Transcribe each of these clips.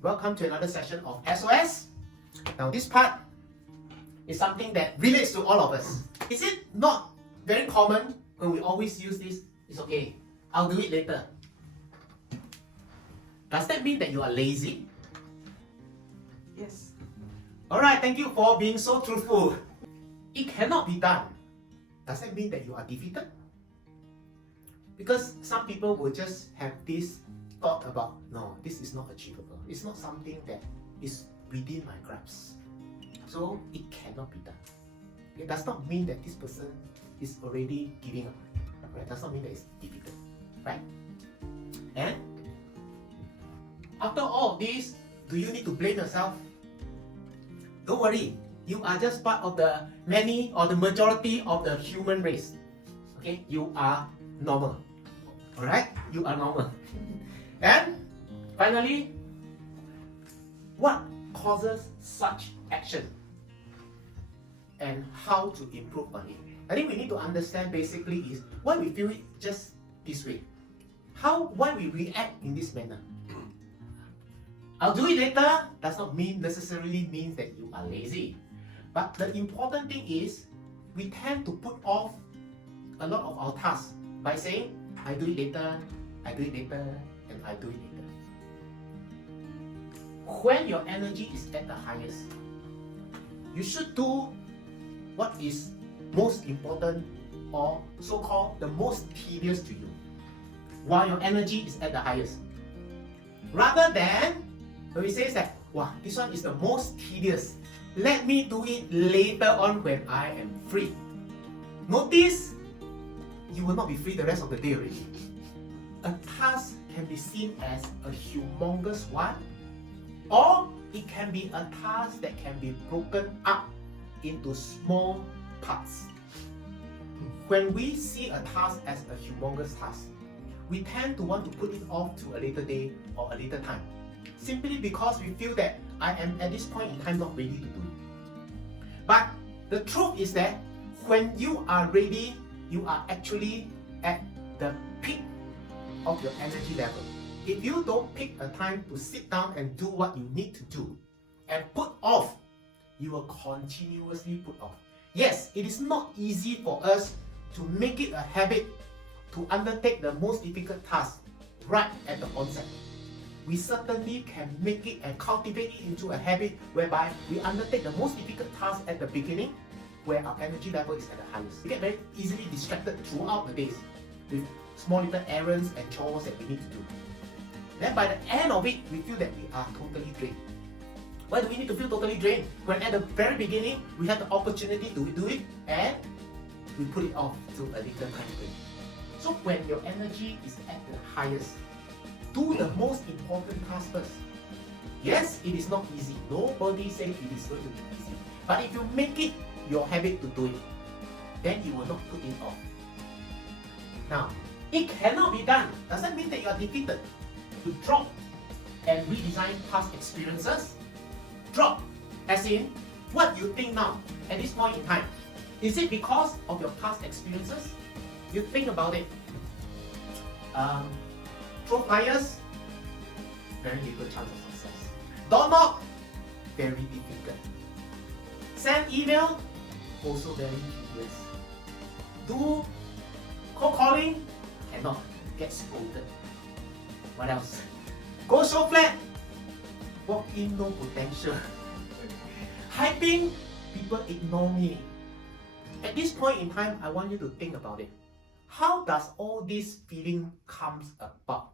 Welcome to another session of SOS. Now this part is something that relates to all of us. Is it not very common when we always use this? It's okay, I'll do it later. Does that mean that you are lazy? Yes. Alright, thank you for being so truthful. It cannot be done. Does that mean that you are defeated? Because some people will just have this thought about, no, this is not achievable. It's not something that is within my grasp. So it cannot be done. It does not mean that this person is already giving up. Right? It does not mean that it's defeated. Right? And after all of this, do you need to blame yourself? Don't worry. You are just part of the many or the majority of the human race. Okay? You are normal. Alright? You are normal. And finally, what causes such action? And how to improve on it? I think we need to understand basically is why we feel it just this way. Why we react in this manner. I'll do it later does not necessarily mean that you are lazy. But the important thing is we tend to put off a lot of our tasks by saying, I do it later, I do it later, and I do it later. When your energy is at the highest, you should do what is most important or so-called the most tedious to you while your energy is at the highest. Rather than when we say that, wow, this one is the most tedious, let me do it later on when I am free. Notice, you will not be free the rest of the day already. A task can be seen as a humongous one, or it can be a task that can be broken up into small parts. When we see a task as a humongous task, we tend to want to put it off to a later day or a later time, simply because we feel that I am at this point in time not ready to do it. But the truth is that when you are ready, you are actually at the peak of your energy level. If you don't pick a time to sit down and do what you need to do and put off, you will continuously put off. Yes, it is not easy for us to make it a habit to undertake the most difficult task right at the onset. We certainly can make it and cultivate it into a habit whereby we undertake the most difficult task at the beginning where our energy level is at the highest. We get very easily distracted throughout the days with small little errands and chores that we need to do. Then by the end of it, we feel that we are totally drained. Why do we need to feel totally drained? When at the very beginning, we had the opportunity to do it and we put it off to a later time frame. So when your energy is at the highest, do the most important task first. Yes, it is not easy. Nobody says it is going to be easy. But if you make it your habit to do it, then you will not put it off. Now, it cannot be done. Does that mean that you are defeated? To drop and redesign past experiences? Drop, as in, what you think now, at this point in time. Is it because of your past experiences? You think about it. Throw flyers, very little chance of success. Door knock, very difficult. Send email, also very tedious. Do cold calling, cannot, get scolded. What else? Go show flat, walk in no potential. Hyping, people ignore me. At this point in time, I want you to think about it. How does all this feeling comes about?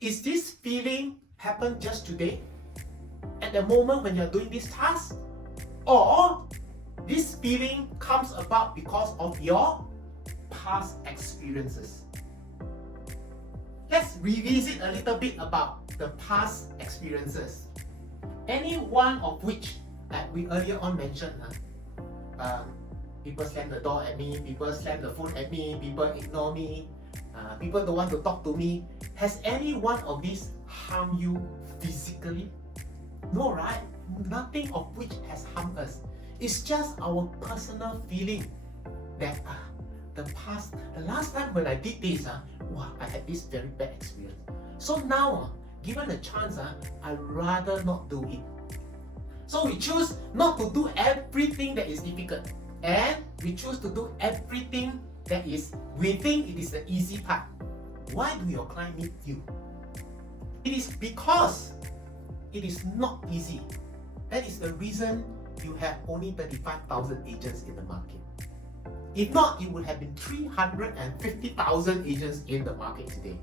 Is this feeling happen just today? At the moment when you're doing this task? Or this feeling comes about because of your past experiences? Let's revisit a little bit about the past experiences. Any one of which, like we earlier on mentioned, people slam the door at me, people slam the phone at me, people ignore me, people don't want to talk to me. Has any one of these harmed you physically? No, right? Nothing of which has harmed us. It's just our personal feeling that the last time when I did this, I had this very bad experience. So now, given a chance, I'd rather not do it. So we choose not to do everything that is difficult, and we choose to do everything that is we think it is the easy part. Why do your client need you? It is because it is not easy. That is the reason you have only 35,000 agents in the market. If not, it would have been 350,000 agents in the market today.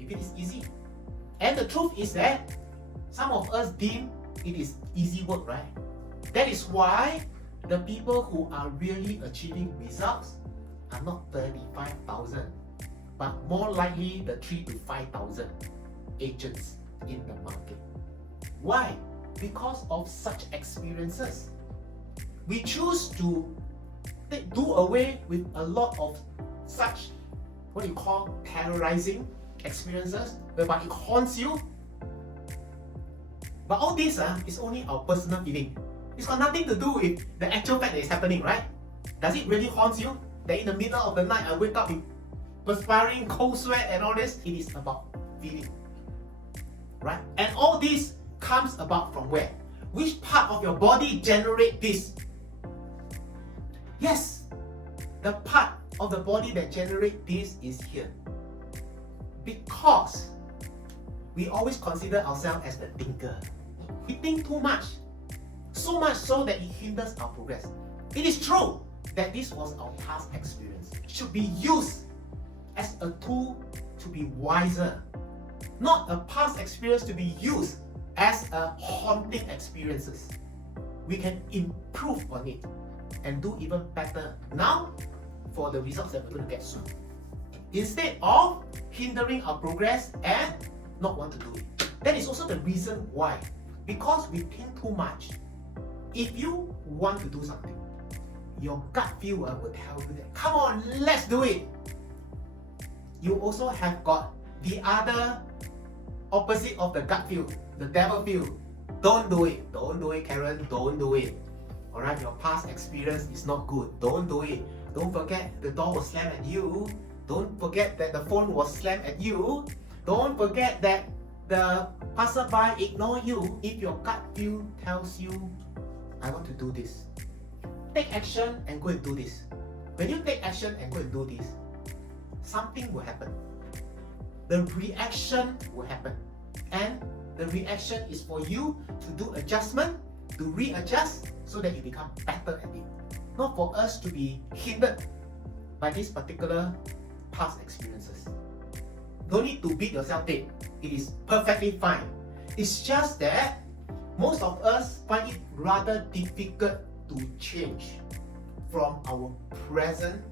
If it is easy. And the truth is that some of us deem it is easy work, right? That is why the people who are really achieving results are not 35,000, but more likely the 3 to 5,000 agents in the market. Why? Because of such experiences. We choose to do away with a lot of such, what you call, terrorizing experiences, whereby it haunts you. But all this is only our personal feeling. It's got nothing to do with the actual fact that is happening, right? Does it really haunt you? That in the middle of the night I wake up with perspiring, cold sweat and all this? It is about feeling. Right? And all this comes about from where? Which part of your body generates this? Yes, the part of the body that generates this is here. Because we always consider ourselves as the thinker. We think too much. So much so that it hinders our progress. It is true that this was our past experience. It should be used as a tool to be wiser. Not a past experience to be used as a haunting experiences. We can improve on it and do even better now for the results that we're going to get soon. Instead of hindering our progress and not want to do it. That is also the reason why. Because we think too much. If you want to do something, your gut feel will tell you that, come on, let's do it. You also have got the other opposite of the gut feel, the devil feel. Don't do it. Don't do it, Karen. Don't do it. Alright, your past experience is not good. Don't do it. Don't forget the door was slammed at you. Don't forget that the phone was slammed at you. Don't forget that the passerby ignored you. If your gut feel tells you, I want to do this, take action and go and do this. When you take action and go and do this, something will happen. The reaction will happen. And the reaction is for you to do adjustment, to readjust, so that you become better at it. Not for us to be hindered by these particular past experiences. Don't need to beat yourself dead. It is perfectly fine. It's just that most of us find it rather difficult to change from our present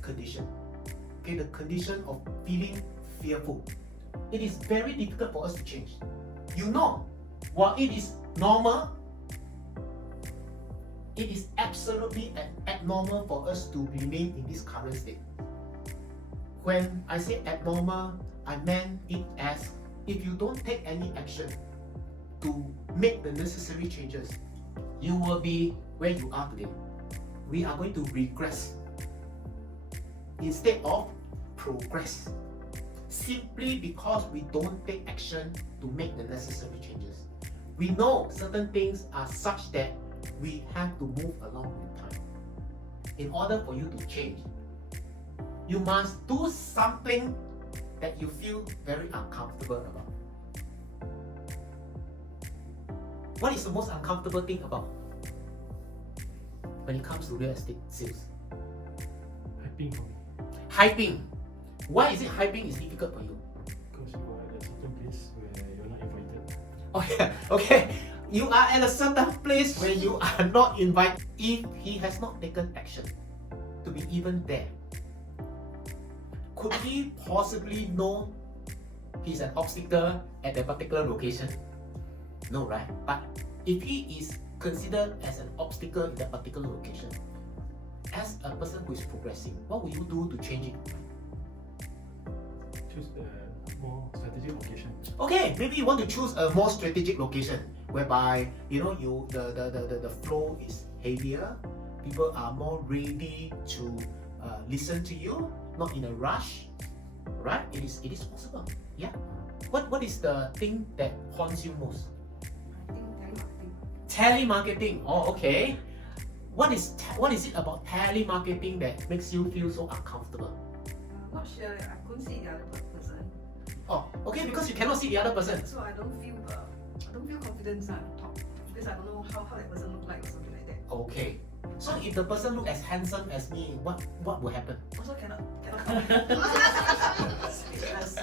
condition. Okay, the condition of feeling fearful. It is very difficult for us to change. You know, while it is normal, it is absolutely abnormal for us to remain in this current state. When I say abnormal, I meant it as if you don't take any action to make the necessary changes, you will be where you are today. We are going to regress instead of progress, simply because we don't take action to make the necessary changes. We know certain things are such that we have to move along with time. In order for you to change, you must do something that you feel very uncomfortable about. What is the most uncomfortable thing about when it comes to real estate sales? Hyping for me. Hyping. Why is it hyping is difficult for you? Because you are at a certain place where you're not invited. Oh yeah, okay. You are at a certain place where you are not invited. If he has not taken action to be even there, could he possibly know he's an obstacle at a particular location? No, right? But if he is considered as an obstacle in that particular location, as a person who is progressing, what will you do to change it? Choose a more strategic location. Okay, maybe you want to choose a more strategic location whereby the flow is heavier, people are more ready to listen to you, not in a rush, right? It is possible. Yeah. What is the thing that haunts you most? I think telemarketing. Telemarketing. Oh, okay. What is it about telemarketing that makes you feel so uncomfortable? Not sure. I couldn't see the other person, Oh, okay, because you cannot see the other person. so I don't feel confident to talk because I don't know how that person look like or something like that. Okay. So if the person look as handsome as me, what will happen? Also cannot Speechless.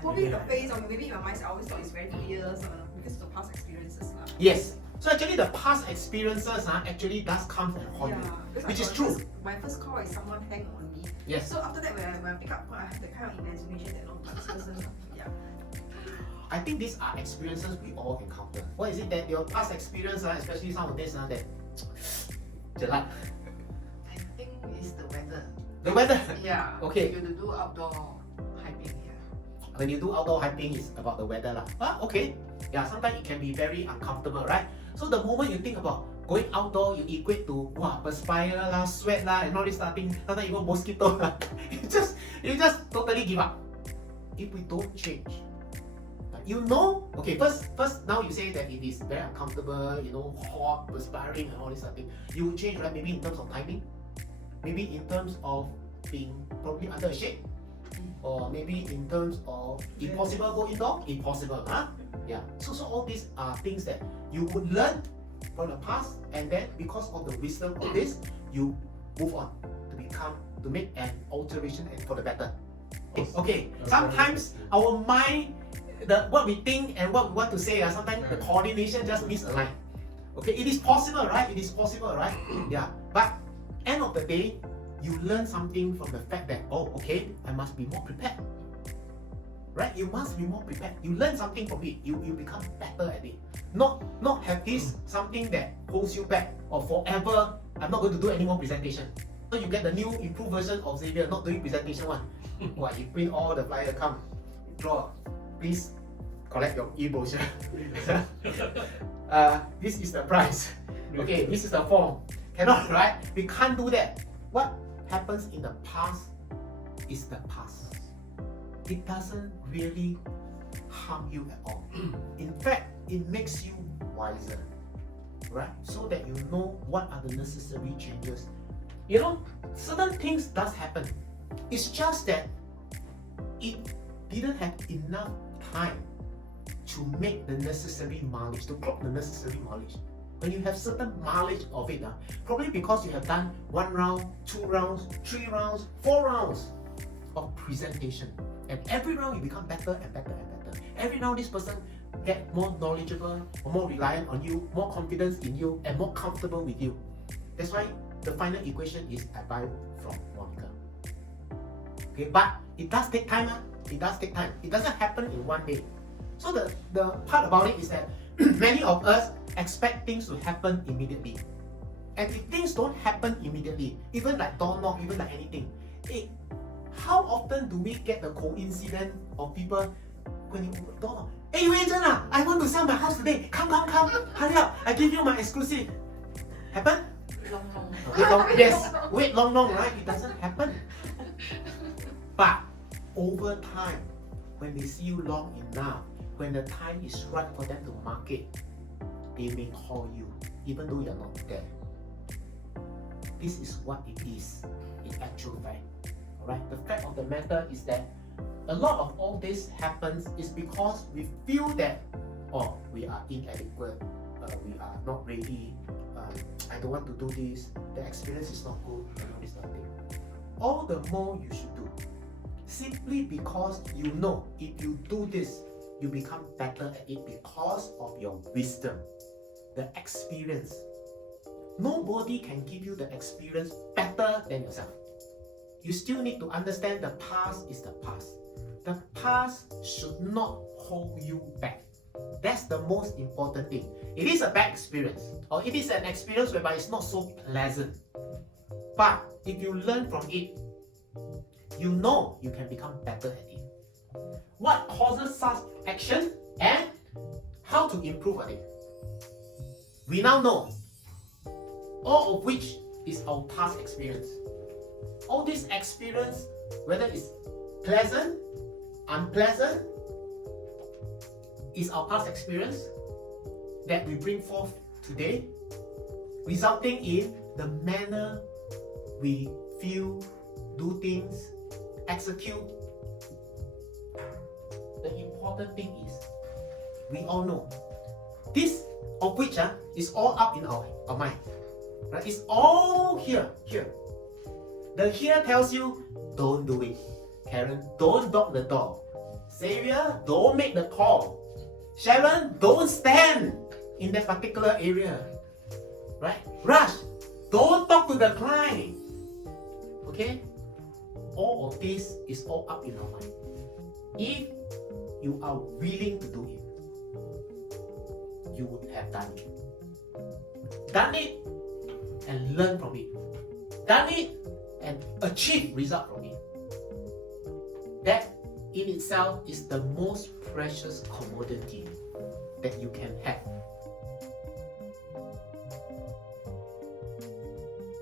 Probably the face or maybe in my mind I always thought it's very fierce because of the past experiences lah. Yes. So actually the past experiences actually does come and haunt you. because Which I is thought true. My first call is someone hang on me. Yes. So after that when I pick up phone, I have that kind of imagination that no, this person, yeah. I think these are experiences we all encounter. What is it that your past experience, especially some of this, that jelat? I think it's the weather. The weather. Yeah. Okay. You do outdoor hiking here. When you do outdoor hiking, it's about the weather lah. Okay. Yeah, sometimes it can be very uncomfortable, right? So the moment you think about going outdoor, you equate to perspire lah, sweat lah, and all this stuff. Sometimes even mosquito lah. you just totally give up. If we don't change, okay, first now you say that it is very uncomfortable, hot, perspiring and all this stuff. You will change, right? Maybe in terms of timing, maybe in terms of being probably under a shade, or maybe in terms of if possible go indoor, impossible, huh? Yeah. So all these are things that you would learn from the past, and then because of the wisdom of this, you move on to make an alteration and for the better. Okay. Sometimes our mind, what we think and what we want to say, sometimes the coordination just misaligned. Okay, it is possible, right? It is possible, right? Yeah. But end of the day, you learn something from the fact that okay, I must be more prepared. Right? You must be more prepared. You learn something from it. You become better at it. Not have this something that holds you back or forever. I'm not going to do any more presentation. So you get the new improved version of Xavier, not doing presentation one. You print all the flyer, come, draw. Please collect your e-brochure. This is the price. Okay, this is the form. Cannot, right? We can't do that. What happens in the past is the past. It doesn't really harm you at all. In fact, it makes you wiser, right? So that you know what are the necessary changes. Certain things does happen. It's just that it didn't have enough time to make the necessary mileage, to clock the necessary mileage. When you have certain mileage of it, probably because you have done 1 round, 2 rounds, 3 rounds, 4 rounds of presentation. And every round you become better and better and better. Every round this person get more knowledgeable, or more reliant on you, more confidence in you, and more comfortable with you. That's why the final equation is I buy from Monica. Okay, but it does take time. It does take time. It doesn't happen in one day. So the part about it is that many of us expect things to happen immediately. And if things don't happen immediately, even like door knock, even like anything, how often do we get the coincidence of people when you door knock? Hey, agent, I want to sell my house today. Come, hurry up. I give you my exclusive. Happen? Long. Yes. Wait long, right? It doesn't happen. But over time, when they see you long enough, when the time is right for them to market, they may call you, even though you're not there. This is what it is in actual fact. Alright? The fact of the matter is that a lot of all this happens is because we feel that we are inadequate, we are not ready, I don't want to do this, the experience is not good, and all this nothing. All the more you should do. Simply because you know if you do this, you become better at it because of your wisdom, the experience. Nobody can give you the experience better than yourself. You still need to understand the past is the past. The past should not hold you back. That's the most important thing. It is a bad experience, or it is an experience whereby it's not so pleasant. But if you learn from it, you know you can become better at it. What causes such action and how to improve on it? We now know, all of which is our past experience. All this experience, whether it's pleasant, unpleasant, is our past experience that we bring forth today, resulting in the manner we feel, do things, execute. The important thing is, we all know, this of which is all up in our mind. Right? It's all here. The here tells you, don't do it. Karen, don't knock the door. Xavier, don't make the call. Sharon, don't stand in that particular area. Right? Rush, don't talk to the client. Okay? All of this is all up in our mind. If you are willing to do it, you would have done it. Done it and learn from it. Done it and achieve result from it. That in itself is the most precious commodity that you can have